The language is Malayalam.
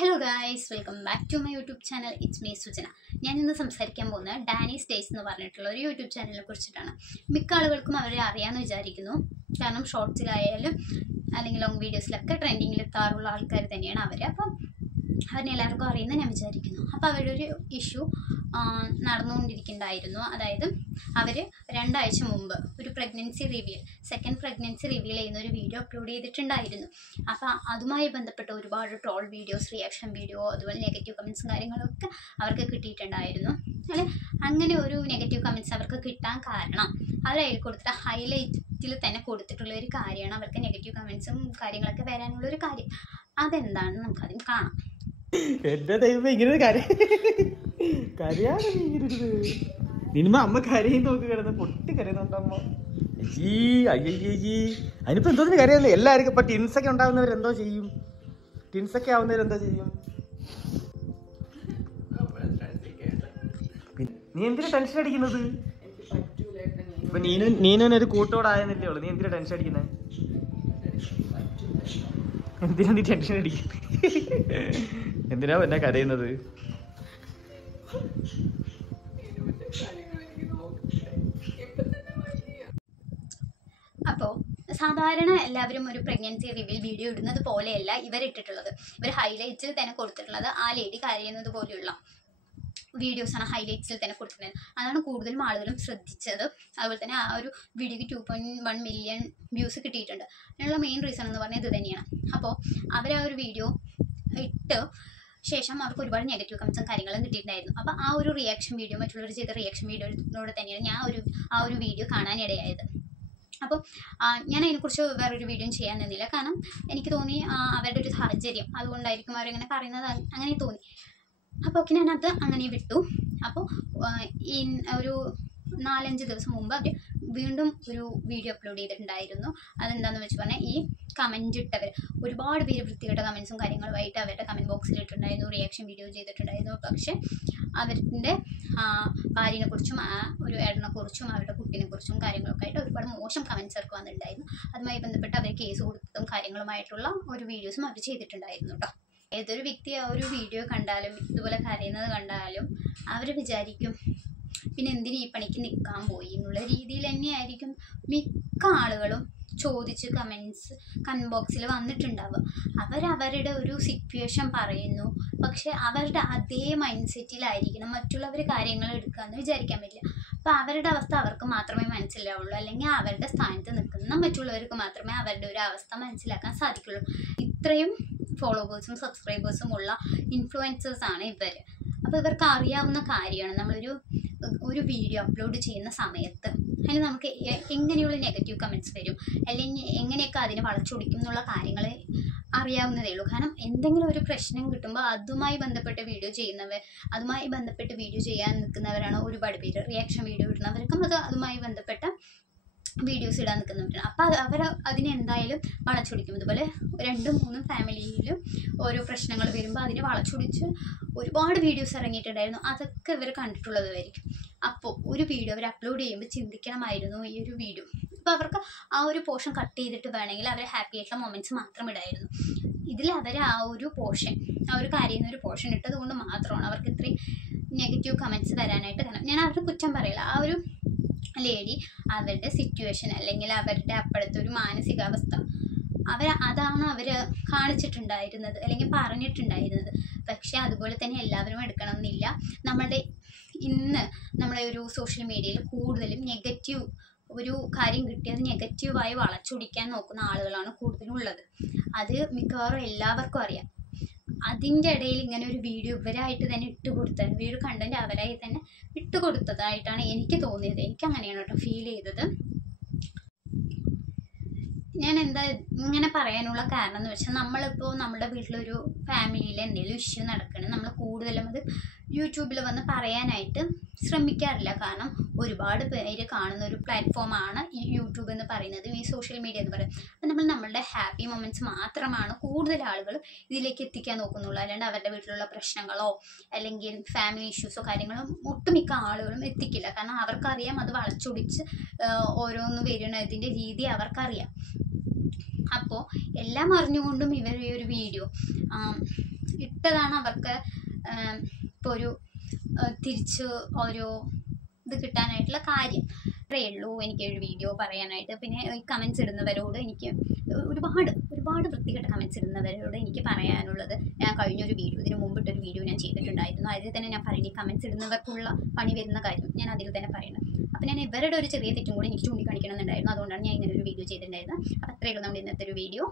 Hello guys, welcome back to my YouTube channel. It's me Sujana. ഞാൻ ഇന്ന് സംസാരിക്കാൻ പോകുന്നത് ഡാനീസ് ഡേയ്സ് എന്ന് പറഞ്ഞിട്ടുള്ള ഒരു യൂട്യൂബ് ചാനലിനെ കുറിച്ചിട്ടാണ്. മിക്ക ആളുകൾക്കും അവരെ അറിയാമെന്ന് വിചാരിക്കുന്നു. കാരണം ഷോർട്സിലായാലും അല്ലെങ്കിൽ ലോങ് വീഡിയോസിലൊക്കെ ട്രെൻഡിങ്ങിൽ എത്താറുള്ള ആൾക്കാർ തന്നെയാണ് അവർ. അപ്പം അവരെ എല്ലാവർക്കും അറിയുന്ന ഞാൻ വിചാരിക്കുന്നു. അപ്പോൾ അവരുടെ ഒരു ഇഷ്യൂ നടന്നുകൊണ്ടിരിക്കുന്നുണ്ടായിരുന്നു. അതായത് അവർ 2 ആഴ്ച മുമ്പ് ഒരു സെക്കൻഡ് പ്രഗ്നൻസി റിവീൽ ചെയ്യുന്ന ഒരു വീഡിയോ അപ്ലോഡ് ചെയ്തിട്ടുണ്ടായിരുന്നു. അപ്പോൾ അതുമായി ബന്ധപ്പെട്ട ഒരുപാട് ട്രോൾ വീഡിയോസ്, റിയാക്ഷൻ വീഡിയോ, അതുപോലെ നെഗറ്റീവ് കമൻസും കാര്യങ്ങളൊക്കെ അവർക്ക് കിട്ടിയിട്ടുണ്ടായിരുന്നു. അല്ലെ, അങ്ങനെ ഒരു നെഗറ്റീവ് കമൻസ് അവർക്ക് കിട്ടാൻ കാരണം അവരതിൽ കൊടുത്തിട്ട് ഹൈലൈറ്റിൽ തന്നെ കൊടുത്തിട്ടുള്ള ഒരു കാര്യമാണ് അവർക്ക് നെഗറ്റീവ് കമൻസും കാര്യങ്ങളൊക്കെ വരാനുള്ള ഒരു കാര്യം. അതെന്താണെന്ന് നമുക്കതിന് കാണാം. എന്റെ ദൈവം ഇങ്ങനെ കരയാണ് നിനിമ അമ്മ കരയും നോക്കി കിടന്ന് പൊട്ടി കരയുന്നുണ്ട് അമ്മ. അതിനിപ്പോ എന്തോത്തിന് കരയല്ലേ? എല്ലാവർക്കും ഇപ്പൊ ടിൻസൊക്കെ ഉണ്ടാവുന്നവരെന്തോ ചെയ്യും? ടിൻസൊക്കെ ആവുന്നവരെന്തോ ചെയ്യും? നീ എന്തിനാ ടെൻഷൻ അടിക്കുന്നത്? ഇപ്പൊ നീനൊരു കൂട്ടോടായെന്നല്ലേ ഉള്ളു, നീ എന്തിനാ ടെൻഷൻ അടിക്കുന്നത്? എന്തിനാ നീ ടെൻഷൻ അടിക്കുന്നത്? എന്തിനാ എന്നെ കരയുന്നത്? അപ്പോൾ സാധാരണ എല്ലാവരും ഒരു പ്രഗ്നൻസി റിവീൽ വീഡിയോ ഇടുന്നത് പോലെയല്ല ഇവരിട്ടിട്ടുള്ളത്. ഇവർ ഹൈലൈറ്റ്സിൽ തന്നെ കൊടുത്തിട്ടുള്ളത് ആ ലേഡി കരയുന്നത് പോലെയുള്ള വീഡിയോസാണ് ഹൈലൈറ്റ്സിൽ തന്നെ കൊടുത്തിട്ടുള്ളത്. അതാണ് കൂടുതലും ആളുകളും ശ്രദ്ധിച്ചത്. അതുപോലെ തന്നെ ആ ഒരു വീഡിയോയ്ക്ക് 2.1 മില്യൺ വ്യൂസ് കിട്ടിയിട്ടുണ്ട്. അതിനുള്ള മെയിൻ റീസൺ എന്ന് പറഞ്ഞാൽ ഇത് തന്നെയാണ്. അപ്പോൾ അവർ ആ ഒരു വീഡിയോ ഇട്ട് ശേഷം അവർക്ക് ഒരുപാട് നെഗറ്റീവ് കമൻസും കാര്യങ്ങളും കിട്ടിയിട്ടുണ്ടായിരുന്നു. അപ്പോൾ ആ ഒരു റിയാക്ഷൻ വീഡിയോ, മറ്റുള്ളവർ ചെയ്ത റിയാക്ഷൻ വീഡിയോയിലൂടെ തന്നെയാണ് ഞാൻ ആ ഒരു വീഡിയോ കാണാനിടയായത്. അപ്പോൾ ഞാൻ അതിനെക്കുറിച്ച് വേറൊരു വീഡിയോ ചെയ്യാൻ നിന്നില്ല. കാരണം എനിക്ക് തോന്നി അവരുടെ ഒരു സാഹചര്യം അതുകൊണ്ടായിരിക്കും അവരിങ്ങനെ പറയുന്നത്, അങ്ങനെ തോന്നി. അപ്പോൾ ഒക്കെ ഞാനത് അങ്ങനെ വിട്ടു. അപ്പോൾ ഒരു 4-5 ദിവസം മുമ്പ് അവർ വീണ്ടും ഒരു വീഡിയോ അപ്ലോഡ് ചെയ്തിട്ടുണ്ടായിരുന്നു. അതെന്താണെന്ന് വെച്ച് പറഞ്ഞാൽ, ഈ കമൻറ്റ് ഇട്ടവർ ഒരുപാട് പേര് വൃത്തികെട്ട കമൻസും കാര്യങ്ങളുമായിട്ട് അവരുടെ കമൻറ്റ് ബോക്സിൽ ഇട്ടിട്ടുണ്ടായിരുന്നു, റിയാക്ഷൻ വീഡിയോ ചെയ്തിട്ടുണ്ടായിരുന്നു. പക്ഷേ അവരുടെ ഭാര്യനെ കുറിച്ചും ഒരു ഏട്ടനെക്കുറിച്ചും അവരുടെ കുട്ടീനെ കുറിച്ചും കാര്യങ്ങളൊക്കെ ആയിട്ട് ഒരുപാട് മോശം കമൻറ്റ്സ് അവർക്ക് വന്നിട്ടുണ്ടായിരുന്നു. അതുമായി ബന്ധപ്പെട്ട് അവർ കേസ് കൊടുത്തതും കാര്യങ്ങളുമായിട്ടുള്ള ഒരു വീഡിയോസും അവർ ചെയ്തിട്ടുണ്ടായിരുന്നു കേട്ടോ. ഏതൊരു വ്യക്തി ആ ഒരു വീഡിയോ കണ്ടാലും ഇതുപോലെ കരയുന്നത് കണ്ടാലും അവർ വിചാരിക്കും പിന്നെ എന്തിന് ഈ പണിക്ക് നിൽക്കാൻ പോയി എന്നുള്ള രീതിയിൽ തന്നെയായിരിക്കും മിക്ക ആളുകളും ചോദിച്ച് കമൻറ്റ് ബോക്സിൽ വന്നിട്ടുണ്ടാവുക. അവരവരുടെ ഒരു സിറ്റുവേഷൻ പറയുന്നു, പക്ഷെ അവരുടെ അതേ മൈൻഡ് സെറ്റിലായിരിക്കണം മറ്റുള്ളവർ കാര്യങ്ങൾ എടുക്കാമെന്ന് വിചാരിക്കാൻ പറ്റില്ല. അപ്പോൾ അവരുടെ അവസ്ഥ അവർക്ക് മാത്രമേ മനസ്സിലാവുള്ളൂ, അല്ലെങ്കിൽ അവരുടെ സ്ഥാനത്ത് നിൽക്കുന്ന മറ്റുള്ളവർക്ക് മാത്രമേ അവരുടെ ഒരു അവസ്ഥ മനസ്സിലാക്കാൻ സാധിക്കുള്ളൂ. ഇത്രയും ഫോളോവേഴ്സും സബ്സ്ക്രൈബേഴ്സും ഉള്ള ഇൻഫ്ലുവൻസേഴ്സാണ് ഇവർ. അപ്പോൾ ഇവർക്ക് അറിയാവുന്ന കാര്യമാണ് ഒരു വീഡിയോ അപ്ലോഡ് ചെയ്യുന്ന സമയത്ത് അതിന് നമുക്ക് എങ്ങനെയുള്ള നെഗറ്റീവ് കമൻറ്റ്സ് വരും, അല്ലെങ്കിൽ എങ്ങനെയൊക്കെ അതിനെ വളച്ചൊടിക്കും എന്നുള്ള കാര്യങ്ങൾ അറിയാവുന്നതേ ഉള്ളൂ. കാരണം എന്തെങ്കിലും ഒരു പ്രശ്നം കിട്ടുമ്പോൾ അതുമായി ബന്ധപ്പെട്ട് വീഡിയോ ചെയ്യാൻ നിൽക്കുന്നവരാണ് ഒരുപാട് പേര്. റിയാക്ഷൻ വീഡിയോ ഇടുന്നവർക്കും അതുമായി ബന്ധപ്പെട്ട വീഡിയോസ് ഇടാൻ നിൽക്കുന്നവരാണ്. അപ്പോൾ അവർ അതിനെന്തായാലും വളച്ചൊടിക്കും. ഇതുപോലെ 2-3 ഫാമിലിയിലും ഓരോ പ്രശ്നങ്ങൾ വരുമ്പോൾ അതിനെ വളച്ചൊടിച്ച് ഒരുപാട് വീഡിയോസ് ഇറങ്ങിയിട്ടുണ്ടായിരുന്നു. അതൊക്കെ ഇവർ കണ്ടിട്ടുള്ളതായിരിക്കും. അപ്പോൾ ഒരു വീഡിയോ അവർ അപ്ലോഡ് ചെയ്യുമ്പോൾ ചിന്തിക്കണമായിരുന്നു ഈ ഒരു വീഡിയോ. അപ്പോൾ അവർക്ക് ആ ഒരു പോർഷൻ കട്ട് ചെയ്തിട്ട് വേണമെങ്കിൽ അവർ ഹാപ്പി ആയിട്ടുള്ള മൊമെൻറ്റ്സ് മാത്രം ഇടായിരുന്നു. ഇതിൽ അവർ ആ ഒരു കരയുന്ന ഒരു പോർഷൻ ഇട്ടത് കൊണ്ട് മാത്രമാണ് അവർക്ക് ഇത്രയും നെഗറ്റീവ് കമൻറ്റ്സ് വരാനായിട്ട് കാരണം. ഞാൻ അവരുടെ കുറ്റം പറയില്ല. ആ ഒരു ലേഡി അവരുടെ സിറ്റുവേഷൻ അല്ലെങ്കിൽ അവരുടെ അപ്പോഴത്തെ ഒരു മാനസികാവസ്ഥ അതാണ് അവർ കാണിച്ചിട്ടുണ്ടായിരുന്നത് അല്ലെങ്കിൽ പറഞ്ഞിട്ടുണ്ടായിരുന്നത്. പക്ഷേ അതുപോലെ തന്നെ എല്ലാവരും എടുക്കണമെന്നില്ല. നമ്മുടെ ഒരു സോഷ്യൽ മീഡിയയിൽ കൂടുതലും ഒരു കാര്യം കിട്ടിയത് നെഗറ്റീവായി വളച്ചൊടിക്കാൻ നോക്കുന്ന ആളുകളാണ് കൂടുതലും ഉള്ളത്. അത് മിക്കവാറും എല്ലാവർക്കും അറിയാം. അതിൻ്റെ ഇടയിൽ ഇങ്ങനെ ഒരു വീഡിയോ ഇവരായിട്ട് തന്നെ വീഡിയോ കണ്ടന്റ് അവരായി തന്നെ ഇട്ടുകൊടുത്തതായിട്ടാണ് എനിക്ക് തോന്നിയത്. എനിക്ക് അങ്ങനെയാണ് കേട്ടോ ഫീൽ ചെയ്തത്. ഞാൻ എന്താ ഇങ്ങനെ പറയാനുള്ള കാരണം എന്ന് വെച്ചാൽ, നമ്മളിപ്പോൾ നമ്മുടെ വീട്ടിലൊരു ഫാമിലിയിൽ എന്തെങ്കിലും ഇഷ്യൂ നടക്കണം, നമ്മൾ കൂടുതലും അത് യൂട്യൂബിൽ വന്ന് പറയാനായിട്ട് ശ്രമിക്കാറില്ല. കാരണം ഒരുപാട് പേര് കാണുന്ന ഒരു പ്ലാറ്റ്ഫോമാണ് ഈ യൂട്യൂബ് എന്ന് പറയുന്നത്, ഈ സോഷ്യൽ മീഡിയ എന്ന് പറയുന്നത്. അപ്പം നമ്മളുടെ ഹാപ്പി മൊമെൻറ്റ്സ് മാത്രമാണ് കൂടുതൽ ആളുകൾ ഇതിലേക്ക് എത്തിക്കാൻ നോക്കുന്നുള്ളൂ. അല്ലാണ്ട് അവരുടെ വീട്ടിലുള്ള പ്രശ്നങ്ങളോ അല്ലെങ്കിൽ ഫാമിലി ഇഷ്യൂസോ കാര്യങ്ങളോ ഒട്ടുമിക്ക ആളുകളും എത്തിക്കില്ല. കാരണം അവർക്കറിയാം അത് വളച്ചൊടിച്ച് ഓരോന്ന് വരുന്നതിൻ്റെ രീതി അവർക്കറിയാം. അപ്പോൾ എല്ലാം അറിഞ്ഞുകൊണ്ടും ഇവർ ഈ ഒരു വീഡിയോ ഇട്ടതാണ് അവർക്ക് ഇപ്പോൾ ഒരു തിരിച്ച് ഓരോ ഇത് കിട്ടാനായിട്ടുള്ള കാര്യം. അത്രയേ ഉള്ളൂ എനിക്കൊരു വീഡിയോ പറയാനായിട്ട്. പിന്നെ ഈ കമൻസ് ഇടുന്നവരോട് എനിക്ക് ഒരുപാട് വൃത്തികെട്ട കമൻസ് ഇടുന്നവരോട് എനിക്ക് പറയാനുള്ളത്, ഞാൻ കഴിഞ്ഞൊരു വീഡിയോ, ഇതിന് മുമ്പിട്ടൊരു വീഡിയോ ഞാൻ ചെയ്തിട്ടുണ്ടായിരുന്നു. അതിൽ തന്നെ ഞാൻ പറയുന്നത്, ഈ കമൻസ് ഇടുന്നവർക്കുള്ള പണി വരുന്ന കാര്യം ഞാൻ അതിൽ തന്നെ പറയുന്നത്. അപ്പോൾ ഞാൻ ഇവരുടെ ഒരു ചെറിയ തെറ്റും കൂടി എനിക്ക് ചൂണ്ടിക്കാണിക്കണം എന്നുണ്ടായിരുന്നു. അതുകൊണ്ടാണ് ഞാൻ ഇങ്ങനെ ഒരു വീഡിയോ ചെയ്തിട്ടുണ്ടായിരുന്നത്. അപ്പോൾ അത്രയേ ഉള്ളൂ നമ്മുടെ ഇന്നത്തെ ഒരു വീഡിയോ.